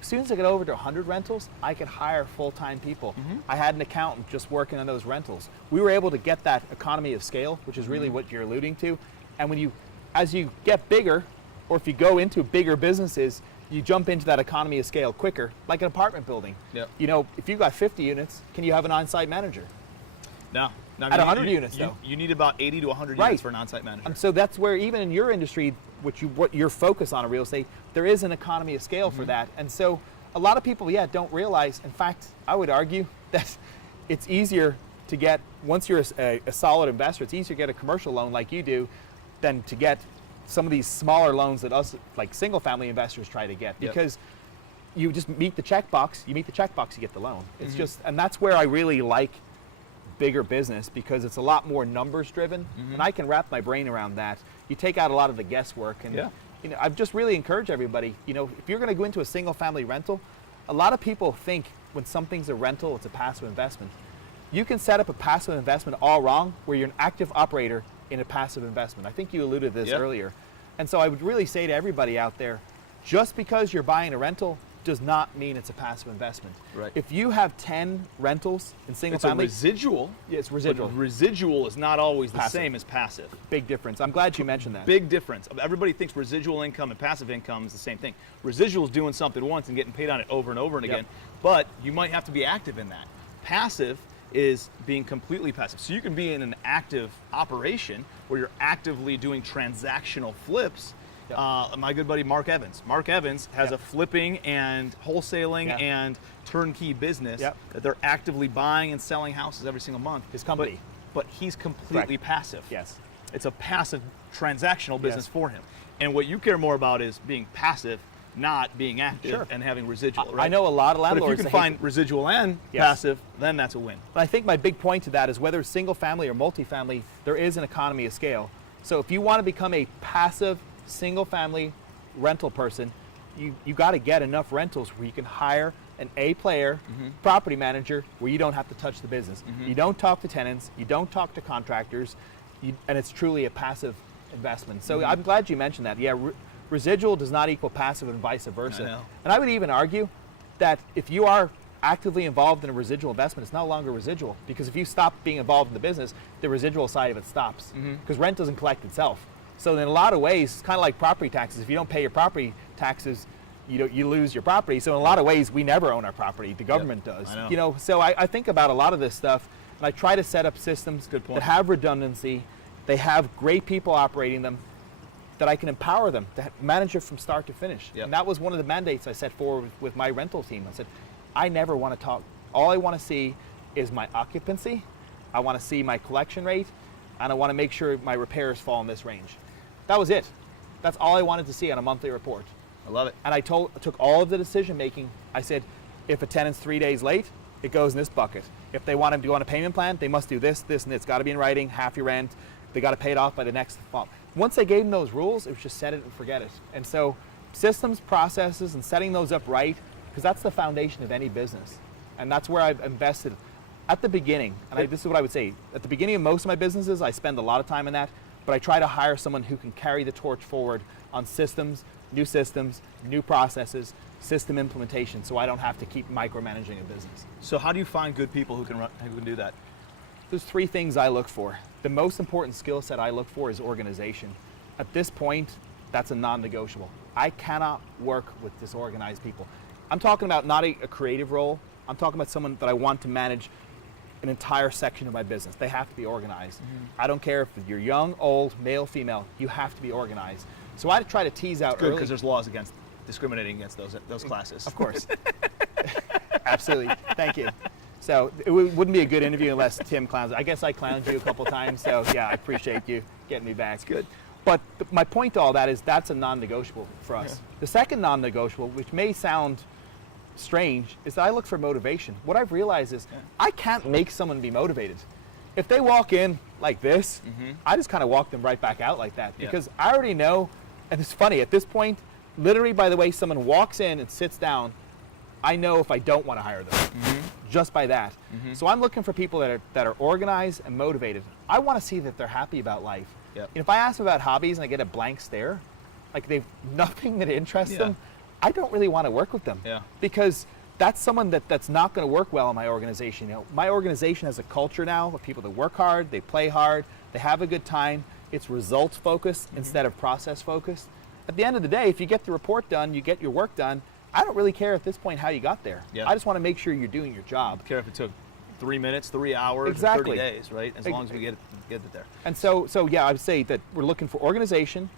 As soon as I got over to 100 rentals, I could hire full-time people. I had an accountant just working on those rentals. We were able to get that economy of scale, which is really what you're alluding to. And as you get bigger, or if you go into bigger businesses, you jump into that economy of scale quicker, like an apartment building. You know, if you've got 50 units, can you have an on-site manager? No. At 100 units, though. You need about 80 to 100 units for an on-site manager. And so that's where, even in your industry, what you're focused on in real estate, there is an economy of scale for that. And so a lot of people, don't realize, in fact, I would argue that it's easier to get, once you're a solid investor, it's easier to get a commercial loan like you do than to get some of these smaller loans that us, like single family investors, try to get, because you just meet the checkbox, you get the loan. It's just, and that's where I really like bigger business, because it's a lot more numbers driven, and I can wrap my brain around that. You take out a lot of the guesswork, and I've just really encouraged everybody, if you're going to go into a single family rental, a lot of people think when something's a rental, it's a passive investment. You can set up a passive investment all wrong, where you're an active operator in a passive investment. I think you alluded to this earlier. And so I would really say to everybody out there, just because you're buying a rental does not mean it's a passive investment. If you have 10 rentals in single family, it's a residual. Yeah, it's residual. But residual is not always the same as passive. Big difference. I'm glad you mentioned that. Big difference. Everybody thinks residual income and passive income is the same thing. Residual is doing something once and getting paid on it over and over and again, but you might have to be active in that. Passive is being completely passive. So you can be in an active operation where you're actively doing transactional flips. My good buddy Mark Evans. Mark Evans has a flipping and wholesaling and turnkey business that they're actively buying and selling houses every single month. His company. But he's completely passive. Yes. It's a passive transactional business for him. And what you care more about is being passive, not being active and having residual, right? I know a lot of landlords. But if you can find residual and passive, then that's a win. But I think my big point to that is whether it's single family or multifamily, there is an economy of scale. So if you want to become a passive single family rental person, you got to get enough rentals where you can hire an A player property manager where you don't have to touch the business. You don't talk to tenants, you don't talk to contractors, and it's truly a passive investment. So I'm glad you mentioned that. Yeah, residual does not equal passive and vice versa. I know. And I would even argue that if you are actively involved in a residual investment, it's no longer residual, because if you stop being involved in the business, the residual side of it stops, because rent doesn't collect itself. So in a lot of ways, it's kind of like property taxes. If you don't pay your property taxes, you lose your property. So in a lot of ways, we never own our property. The government does. I know. You know, so I think about a lot of this stuff, and I try to set up systems that have redundancy. They have great people operating them, that I can empower them to manage it from start to finish. And that was one of the mandates I set forward with my rental team. I said, I never want to talk. All I want to see is my occupancy. I want to see my collection rate, and I want to make sure my repairs fall in this range. That was it. That's all I wanted to see on a monthly report. I love it. And I took all of the decision making. I said, if a tenant's 3 days late, it goes in this bucket. If they want him to go on a payment plan, they must do this, this, and it's got to be in writing, half your rent. They got to pay it off by the next month. Once I gave them those rules, it was just set it and forget it. And so systems, processes, and setting those up right, because that's the foundation of any business. And that's where I've invested at the beginning. And this is what I would say. At the beginning of most of my businesses, I spend a lot of time in that, but I try to hire someone who can carry the torch forward on systems, new processes, system implementation, so I don't have to keep micromanaging a business. So how do you find good people who can do that? There's three things I look for. The most important skill set I look for is organization. At this point, that's a non-negotiable. I cannot work with disorganized people. I'm talking about not a creative role. I'm talking about someone that I want to manage an entire section of my business. They have to be organized. I don't care if you're young, old, male, female, you have to be organized. So I try to tease out early. Because there's laws against discriminating against those classes. Of course. Absolutely. Thank you. So it wouldn't be a good interview unless Tim clowns. I guess I clowned you a couple times, so yeah, I appreciate you getting me back. It's good. But my point to all that is that's a non-negotiable for us. The second non-negotiable, which may sound strange, is that I look for motivation. What I've realized is I can't make someone be motivated. If they walk in like this, I just kind of walk them right back out like that, because I already know, and it's funny, at this point, literally by the way someone walks in and sits down, I know if I don't want to hire them, just by that. So I'm looking for people that are organized and motivated. I want to see that they're happy about life. And if I ask them about hobbies and I get a blank stare, like they've nothing that interests them, I don't really want to work with them. Because that's someone that's not going to work well in my organization. You know, my organization has a culture now of people that work hard, they play hard, they have a good time. It's results focused instead of process focused. At the end of the day, if you get the report done, you get your work done, I don't really care at this point how you got there. I just want to make sure you're doing your job. I don't care if it took 3 minutes, 3 hours, or 30 days, right? As long as we get it there. And so yeah, I would say that we're looking for organization.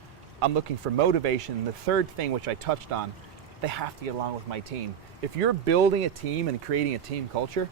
I'm looking for motivation. And the third thing, which I touched on, they have to get along with my team. If you're building a team and creating a team culture,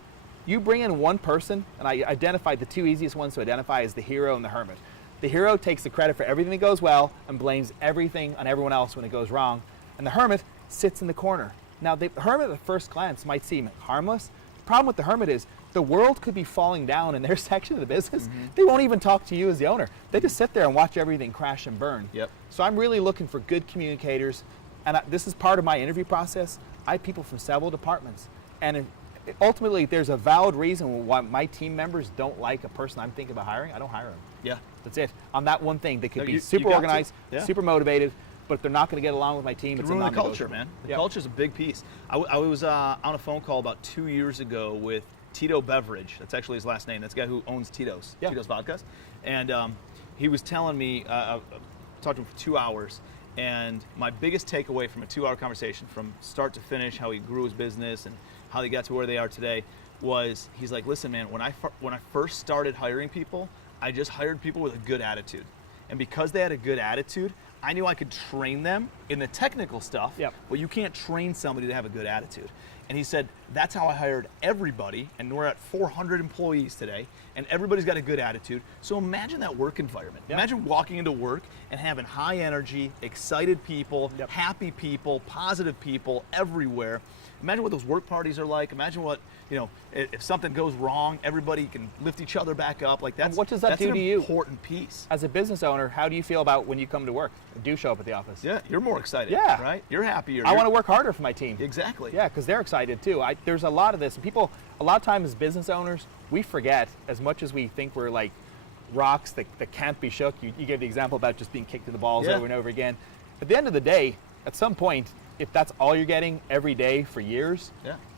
you bring in one person, and I identified the two easiest ones to identify as the hero and the hermit. The hero takes the credit for everything that goes well and blames everything on everyone else when it goes wrong. And the hermit sits in the corner. Now, the hermit at first glance might seem harmless. The problem with the hermit is the world could be falling down in their section of the business. They won't even talk to you as the owner. They just sit there and watch everything crash and burn. So I'm really looking for good communicators. And this is part of my interview process. I have people from several departments. And ultimately, there's a valid reason why my team members don't like a person I'm thinking about hiring. I don't hire them. That's it. On that one thing, they could be super organized, super motivated, but if they're not going to get along with my team, it's a ruin the culture, man. The culture is a big piece. I was on a phone call about 2 years ago with Tito Beverage. That's actually his last name. That's the guy who owns Tito's, Tito's Vodkas. And he was telling me, I talked to him for 2 hours, and my biggest takeaway from a 2-hour conversation, from start to finish, how he grew his business and how they got to where they are today, was he's like, listen, man, when I first started hiring people, I just hired people with a good attitude. And because they had a good attitude, I knew I could train them in the technical stuff, but you can't train somebody to have a good attitude. And he said, that's how I hired everybody, and we're at 400 employees today, and everybody's got a good attitude. So imagine that work environment. Imagine walking into work and having high energy, excited people, happy people, positive people everywhere. Imagine what those work parties are like. Imagine what, if something goes wrong, everybody can lift each other back up. Like what does that do to you? That's an important piece. As a business owner, how do you feel about when you come to work? Do show up at the office? Yeah, you're more excited. Yeah. Right? You're happier. I want to work harder for my team. Exactly. Yeah, because they're excited too. There's a lot of this. People, a lot of times as business owners, we forget, as much as we think we're like rocks that can't be shook. You gave the example about just being kicked in the balls over and over again. At the end of the day, at some point, if that's all you're getting every day for years,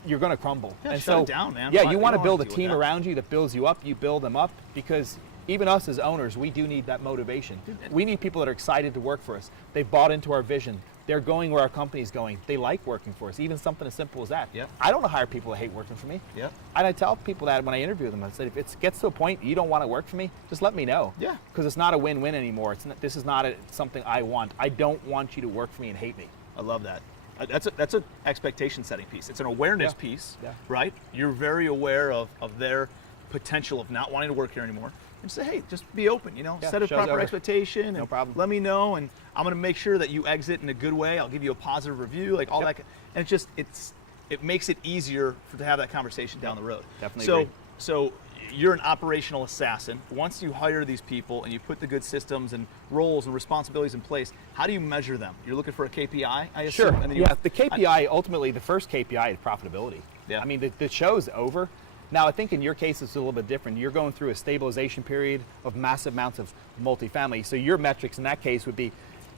you're going to crumble. Yeah, and shut it down, man. Yeah, you want to build a team around you that builds you up. You build them up, because even us as owners, we do need that motivation. We need people that are excited to work for us. They've bought into our vision. They're going where our company's going. They like working for us, even something as simple as that. I don't hire people that hate working for me. And I tell people that when I interview them. I said, if it gets to a point you don't want to work for me, just let me know. Because it's not a win-win anymore. This is not something I want. I don't want you to work for me and hate me. I love that. That's an expectation setting piece. It's an awareness piece, right? You're very aware of their potential of not wanting to work here anymore. And say, hey, just be open, set a proper expectation, and let me know, and I'm going to make sure that you exit in a good way. I'll give you a positive review, like all that. And it makes it easier to have that conversation down the road. Definitely agree. So you're an operational assassin. Once you hire these people and you put the good systems and roles and responsibilities in place, how do you measure them? You're looking for a KPI, I assume? Sure. And then the KPI, ultimately, the first KPI is profitability. I mean, the show's over. Now, I think in your case, it's a little bit different. You're going through a stabilization period of massive amounts of multifamily. So your metrics in that case would be,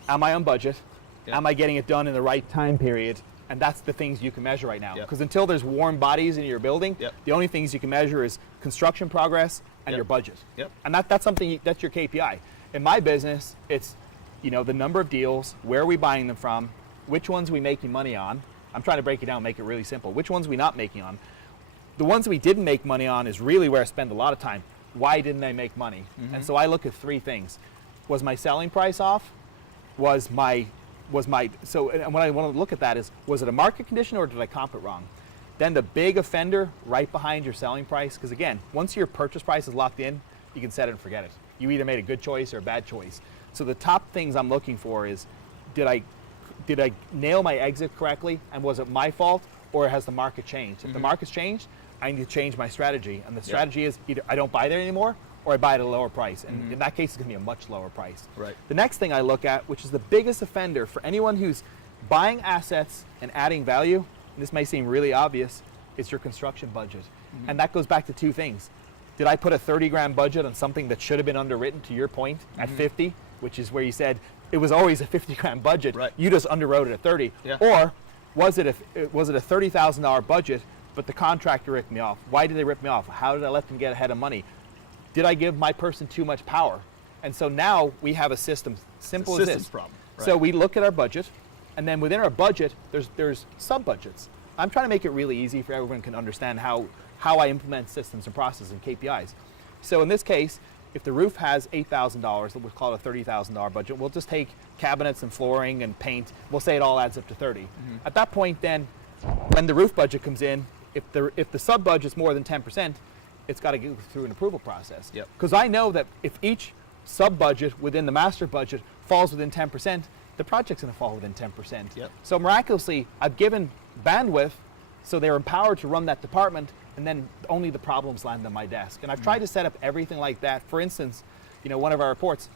am I on budget? Am I getting it done in the right time period? And that's the things you can measure right now. Because until there's warm bodies in your building, the only things you can measure is construction progress and your budget. And that's something, that's your KPI. In my business, it's the number of deals, where are we buying them from, which ones are we making money on. I'm trying to break it down and make it really simple. Which ones are we not making on? The ones we didn't make money on is really where I spend a lot of time. Why didn't I make money? And so I look at three things. Was my selling price off? And when I want to look at that is, was it a market condition or did I comp it wrong? Then the big offender right behind your selling price, because again, once your purchase price is locked in, you can set it and forget it. You either made a good choice or a bad choice. So the top things I'm looking for is, did I nail my exit correctly, and was it my fault, or has the market changed? If the market's changed, I need to change my strategy. And the strategy is either I don't buy there anymore, or I buy at a lower price. And in that case, it's going to be a much lower price. The next thing I look at, which is the biggest offender for anyone who's buying assets and adding value, and this may seem really obvious, is your construction budget. And that goes back to two things. Did I put a 30 grand budget on something that should have been underwritten, to your point, at 50, which is where you said it was always a 50 grand budget, you just underwrote it at 30. Or was it a $30,000 budget, but the contractor ripped me off? Why did they rip me off? How did I let them get ahead of money? Did I give my person too much power? And so now we have a system, simple as this. Problem. So we look at our budget, and then within our budget, there's sub-budgets. I'm trying to make it really easy for everyone can understand how I implement systems and processes and KPIs. So in this case, if the roof has $8,000, we'll call it a $30,000 budget, we'll just take cabinets and flooring and paint, we'll say it all adds up to 30. At that point then, when the roof budget comes in, if the sub-budget's more than 10%, it's got to go through an approval process. Because I know that if each sub-budget within the master budget falls within 10%, the project's going to fall within 10%. So miraculously, I've given bandwidth so they're empowered to run that department, and then only the problems land on my desk. And I've tried to set up everything like that. For instance, one of our reports,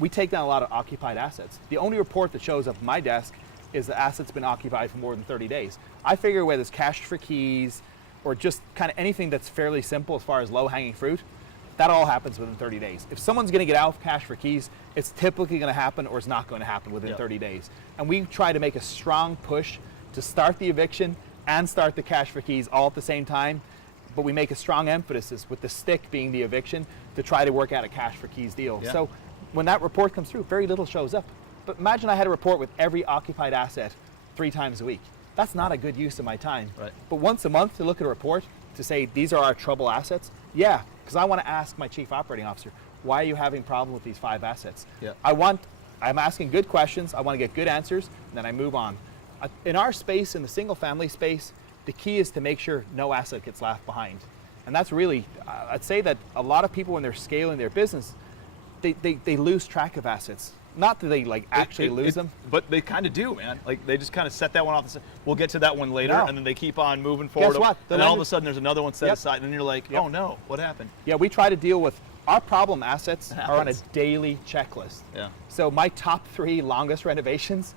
we take down a lot of occupied assets. The only report that shows up on my desk is the asset's been occupied for more than 30 days. I figure whether it's cash for keys or just kind of anything that's fairly simple as far as low-hanging fruit, that all happens within 30 days. If someone's going to get out of cash for keys, it's typically going to happen or it's not going to happen within 30 days. And we try to make a strong push to start the eviction and start the cash for keys all at the same time, but we make a strong emphasis with the stick being the eviction to try to work out a cash for keys deal. So when that report comes through, very little shows up. But imagine I had a report with every occupied asset 3 times a week. That's not a good use of my time. Right. But once a month to look at a report to say these are our trouble assets, yeah, because I want to ask my chief operating officer, why are you having a problem with these 5 assets? Yeah. I'm asking good questions, I want to get good answers, and then I move on. In our space, in the single family space, the key is to make sure no asset gets left behind. And that's really, I'd say that a lot of people when they're scaling their business, they lose track of assets. Not that they like actually lose them. But they kind of do, man. Like they just kind of set that one off and say, we'll get to that one later, No. and then they keep on moving forward. Guess what? And then all of a sudden there's another one set Yep. aside, and then you're like, Yep. oh no, what happened? Yeah, we try to deal with our problem assets It are on a happens. daily checklist. Yeah. So my top 3 longest renovations,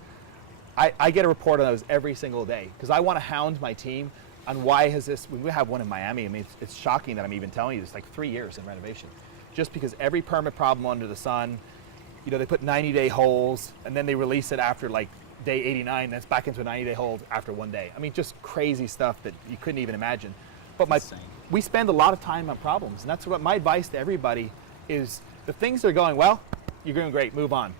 I get a report on those every single day because I want to hound my team on why has this, we have one in Miami, I mean, it's shocking that I'm even telling you this, like 3 years in renovation. Just because every permit problem under the sun, you know, they put 90-day holds and then they release it after like day 89, and it's back into a 90-day hold after 1 day. I mean, just crazy stuff that you couldn't even imagine. But Insane. we spend a lot of time on problems, and that's what my advice to everybody is. The things that are going well, you're doing great, move on.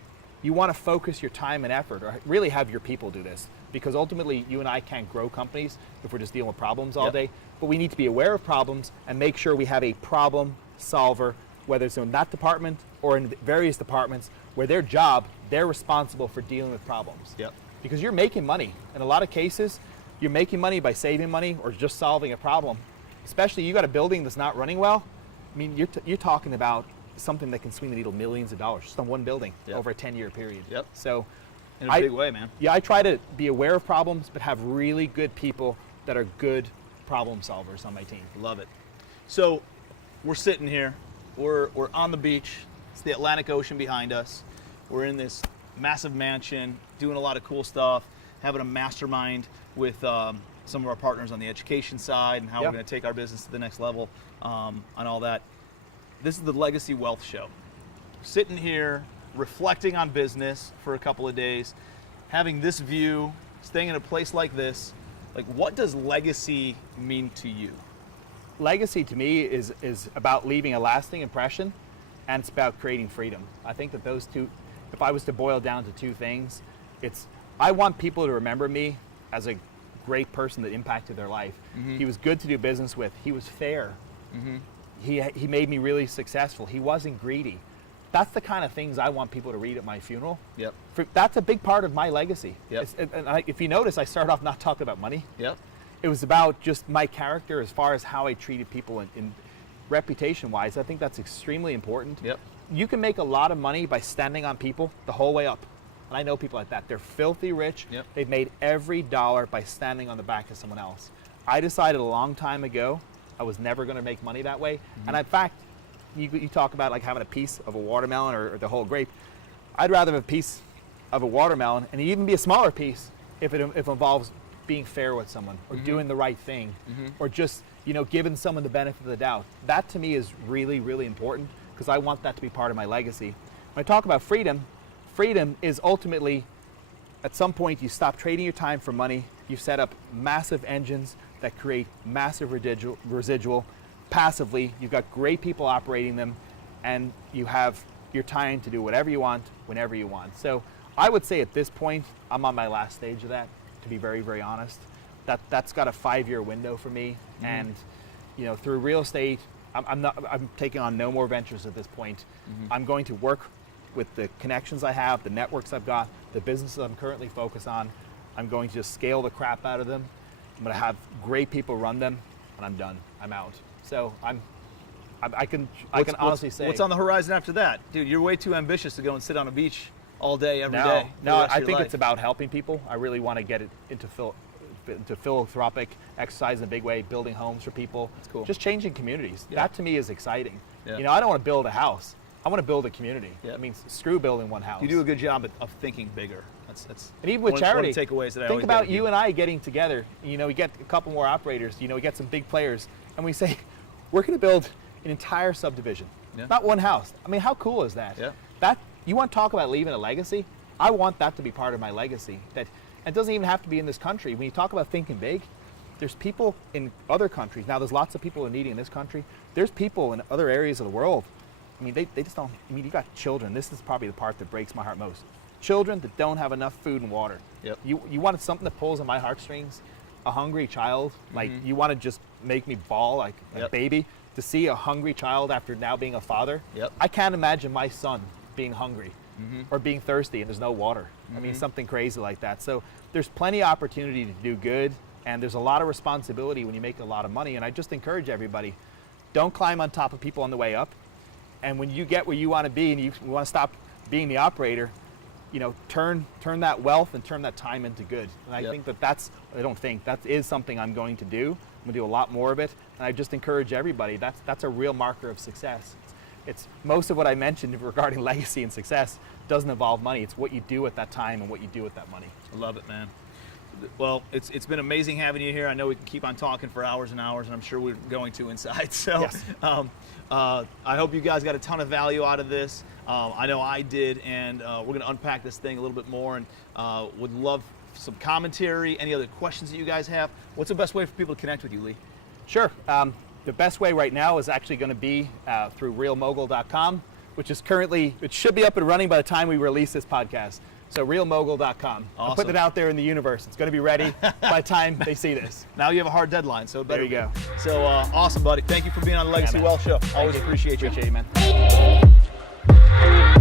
You want to focus your time and effort, or really have your people do this, because ultimately you and I can't grow companies if we're just dealing with problems all Yep. day. But we need to be aware of problems and make sure we have a problem solver, whether it's in that department or in various departments, where their job, they're responsible for dealing with problems. Yep. Because you're making money. In a lot of cases, you're making money by saving money or just solving a problem. Especially you got a building that's not running well. I mean, you're talking about something that can swing the needle millions of dollars just on one building Yep. over a 10-year period. Yep. So In a big way, man. yeah, I try to be aware of problems, but have really good people that are good problem solvers on my team. Love it. So we're sitting here, we're on the beach, it's the Atlantic Ocean behind us. We're in this massive mansion, doing a lot of cool stuff, having a mastermind with some of our partners on the education side and how Yep. we're going to take our business to the next level and all that. This is the Legacy Wealth Show. Sitting here, reflecting on business for a couple of days, having this view, staying in a place like this. Like, what does legacy mean to you? Legacy to me is about leaving a lasting impression, and it's about creating freedom. I think that those two, if I was to boil down to 2 things, it's I want people to remember me as a great person that impacted their life. Mm-hmm. He was good to do business with. He was fair. Mm-hmm. He made me really successful. He wasn't greedy. That's the kind of things I want people to read at my funeral. Yep. That's a big part of my legacy. Yep. If you notice, I started off not talking about money. Yep. It was about just my character as far as how I treated people in reputation-wise. I think that's extremely important. Yep. You can make a lot of money by standing on people the whole way up. And I know people like that. They're filthy rich. Yep. They've made every dollar by standing on the back of someone else. I decided a long time ago I was never going to make money that way. Mm-hmm. And in fact, you talk about like having a piece of a watermelon or the whole grape. I'd rather have a piece of a watermelon, and even be a smaller piece if it involves being fair with someone or doing the right thing or just, giving someone the benefit of the doubt. That to me is really, really important because I want that to be part of my legacy. When I talk about freedom, freedom is ultimately, at some point you stop trading your time for money, you set up massive engines that create massive residual passively, you've got great people operating them, and you have your time to do whatever you want, whenever you want. So I would say at this point, I'm on my last stage of that, to be very, very honest. That's got a 5-year window for me, and through real estate, I'm taking on no more ventures at this point. I'm going to work with the connections I have, the networks I've got, the businesses I'm currently focused on. I'm going to just scale the crap out of them. I'm going to have great people run them, and I'm done. I'm out. So I can honestly say. What's on the horizon after that? Dude, you're way too ambitious to go and sit on a beach all day, every day. No, for the rest of I your think life. it's about helping people. I really want to get it into philanthropic exercise in a big way, building homes for people. That's cool. Just changing communities. Yeah. That to me is exciting. Yeah. I don't want to build a house. I want to build a community. Yeah. I mean, screw building one house. You do a good job of thinking bigger. That's And even with one charity, of the takeaways that I think always about get. you and I getting together. We get a couple more operators. We get some big players, and we say, we're going to build an entire subdivision, Yeah. not one house. I mean, how cool is that? Yeah. That you want to talk about leaving a legacy? I want that to be part of my legacy. That it doesn't even have to be in this country. When you talk about thinking big, there's people in other countries. Now, there's lots of people who are needy in this country. There's people in other areas of the world. I mean, they just don't. I mean, you got children. This is probably the part that breaks my heart most. children that don't have enough food and water. Yep. You wanted something that pulls on my heartstrings, a hungry child, like you want to just make me bawl like a baby. To see a hungry child after now being a father, I can't imagine my son being hungry or being thirsty and there's no water. I mean, something crazy like that. So there's plenty of opportunity to do good, and there's a lot of responsibility when you make a lot of money. And I just encourage everybody, don't climb on top of people on the way up. And when you get where you want to be and you want to stop being the operator, you know, turn that wealth and turn that time into good. And I think that is something I'm going to do. I'm gonna do a lot more of it, and I just encourage everybody. That's a real marker of success. It's most of what I mentioned regarding legacy and success doesn't involve money. It's what you do at that time and what you do with that money. I love it, man. Well, it's been amazing having you here. I know we can keep on talking for hours and hours, and I'm sure we're going to inside. So yes. I hope you guys got a ton of value out of this. I know I did, and we're going to unpack this thing a little bit more, and would love some commentary, any other questions that you guys have. What's the best way for people to connect with you, Lee? Sure. The best way right now is actually going to be through realmogul.com, which is currently, it should be up and running by the time we release this podcast. So realmogul.com. Awesome. I'm putting it out there in the universe. It's going to be ready by the time they see this. Now you have a hard deadline, so there you go. So awesome, buddy. Thank you for being on the Legacy Wealth Show. Always appreciate you. Appreciate you, man.